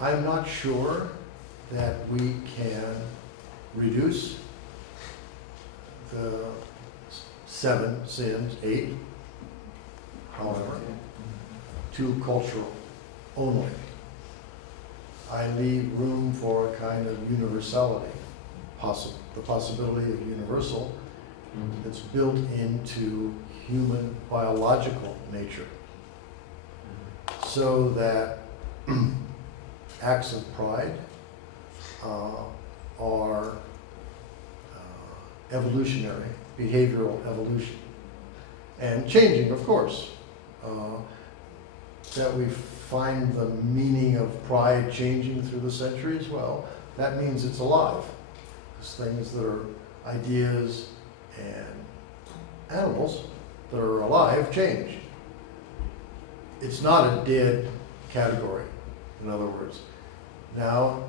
I'm not sure that we can reduce the 7 sins, 8, however, to cultural only. I leave room for a kind of universality, the possibility of universal that's built into human biological nature, so that acts of pride are evolutionary, behavioral evolution, and changing, of course. That we find the meaning of pride changing through the centuries, well, that means it's alive. Because things that are ideas and animals that are alive change. It's not a dead category, in other words. Now,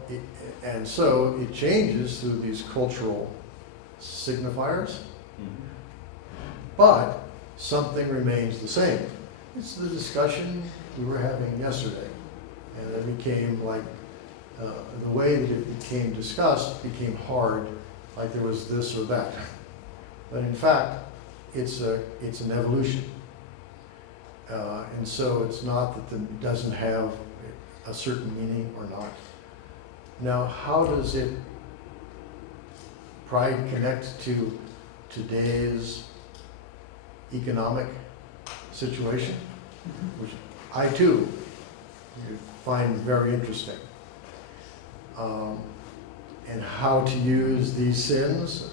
and so it changes through these cultural signifiers, but something remains the same. It's the discussion we were having yesterday, and it became like, the way that it became discussed became hard, like there was this or that. But in fact, it's an evolution. And so it's not that it doesn't have a certain meaning or not. Now, how does pride connect to today's economic situation, which I too find very interesting, and how to use these sins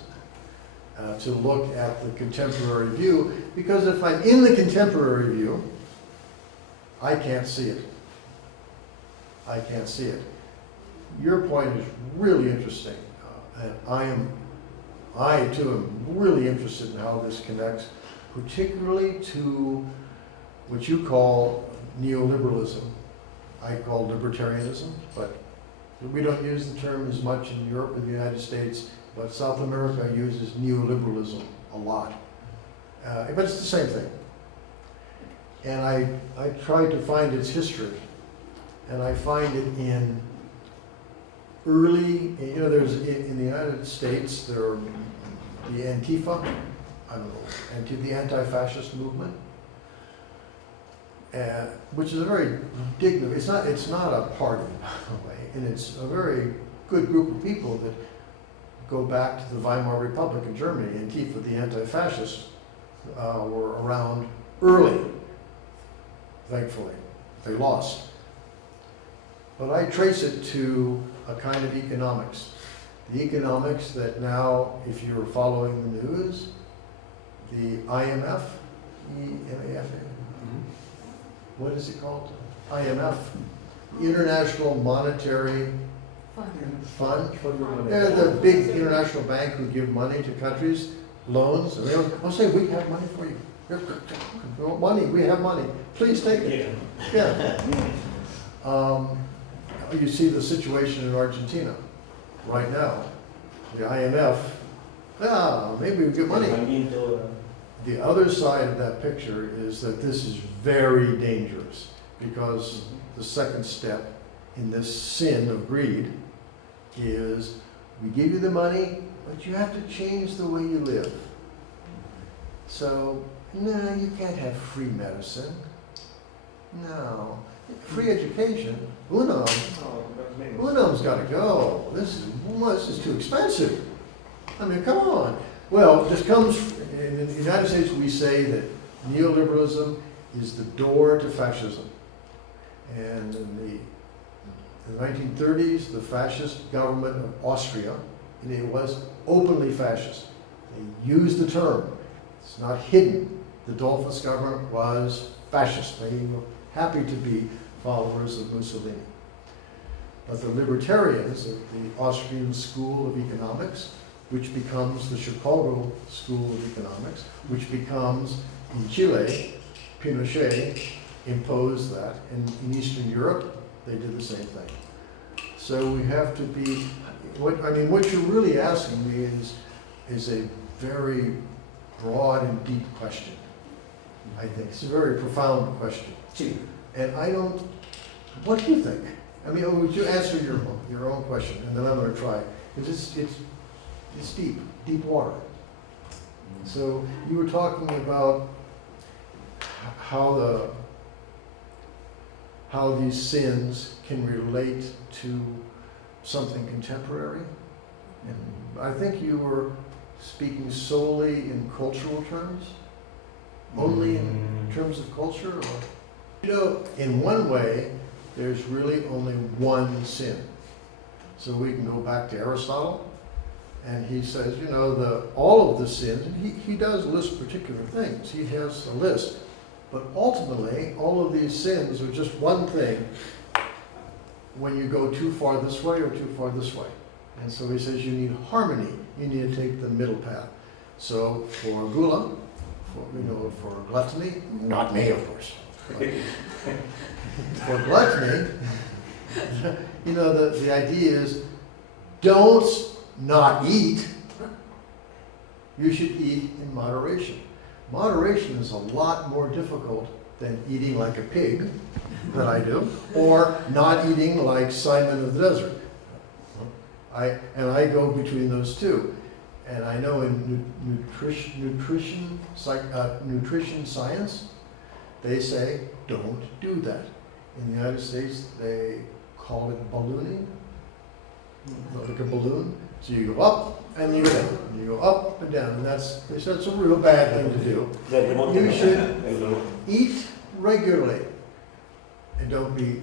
to look at the contemporary view, because if I'm in the contemporary view, I can't see it. I can't see it. Your point is really interesting, and I too am really interested in how this connects, particularly to what you call neoliberalism. I call libertarianism, but we don't use the term as much in Europe or the United States, but South America uses neoliberalism a lot. But it's the same thing. And I tried to find its history, and I find it in early, there's in the United States, there are the Antifa, the anti-fascist movement, which is a very dignified, it's not a party, by the way, and it's a very good group of people that go back to the Weimar Republic in Germany. Antifa, the anti-fascists, were around early, thankfully. They lost. But I trace it to a kind of economics. The economics that now, if you're following the news, the IMF, what is it called? IMF, International Monetary Fund. They're the big international bank who give money to countries, loans, and they'll say, we have money for you. You want money, we have money. Please take it. Yeah. You see the situation in Argentina right now. The IMF, maybe we get money. The other side of that picture is that this is very dangerous, because the second step in this sin of greed is we give you the money, but you have to change the way you live. So, no, you can't have free medicine. No. Free education, Unum's got to go. This is too expensive. I mean, come on. Well, this comes, in the United States we say that neoliberalism is the door to fascism. And in the 1930s, the fascist government of Austria, and it was openly fascist. They used the term. It's not hidden. The Dollfuss government was fascist. They were happy to be followers of Mussolini. But the libertarians of the Austrian School of Economics, which becomes the Chicago School of Economics, which becomes, in Chile, Pinochet imposed that. And in Eastern Europe, they did the same thing. So we have to be, what you're really asking me is a very broad and deep question. I think it's a very profound question. Chief. And what do you think? I mean, would you answer your own question, and then I'm gonna try. It's deep water. So you were talking about how these sins can relate to something contemporary. And I think you were speaking solely in cultural terms, only in terms of culture, or you know, in one way, there's really only one sin. So we can go back to Aristotle, and he says, you know, all of the sins, and he does list particular things. He has a list. But ultimately, all of these sins are just one thing when you go too far this way or too far this way. And so he says you need harmony. You need to take the middle path. So for gula, for gluttony, not me, of course. For gluttony, you know, the idea is don't not eat. You should eat in moderation. Moderation is a lot more difficult than eating like a pig, that I do, or not eating like Simon of the Desert. I go between those two. And I know in nutrition science, they say, don't do that. In the United States, they call it ballooning, like a balloon. So you go up and you go down, and you go up and down, and they said it's a real bad thing to do. You should eat regularly, and don't be,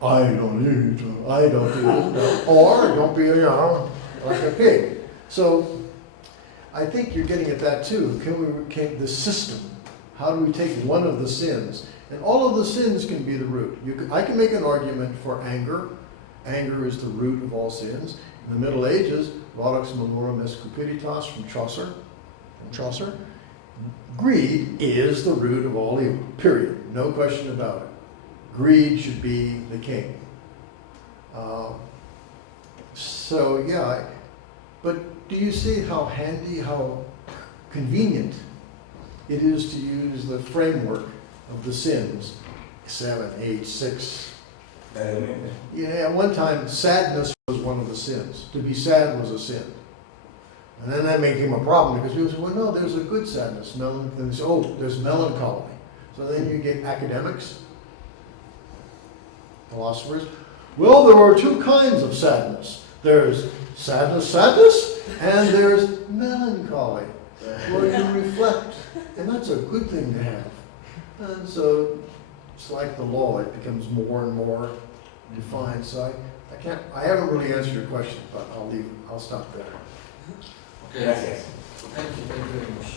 I don't eat, I don't do this, or don't be, like a pig. So I think you're getting at that too. Can the system, how do we take one of the sins, and all of the sins can be the root. I can make an argument for anger. Anger is the root of all sins. In the Middle Ages, Laudax Malorum est Cupiditas from Chaucer, greed is the root of all evil, period. No question about it. Greed should be the king. So yeah, but do you see how handy, how convenient it is to use the framework of the sins, 7, 8, 6. Yeah, at one time, sadness was one of the sins. To be sad was a sin. And then that became a problem because people said, well, no, there's a good sadness. Then they say, oh, there's melancholy. So then you get academics, philosophers. Well, there are two kinds of sadness. There's sadness, and there's melancholy, where you reflect. And that's a good thing to have. And so it's like the law, it becomes more and more defined. So I haven't really answered your question, but I'll stop there. Okay. Thank you very much.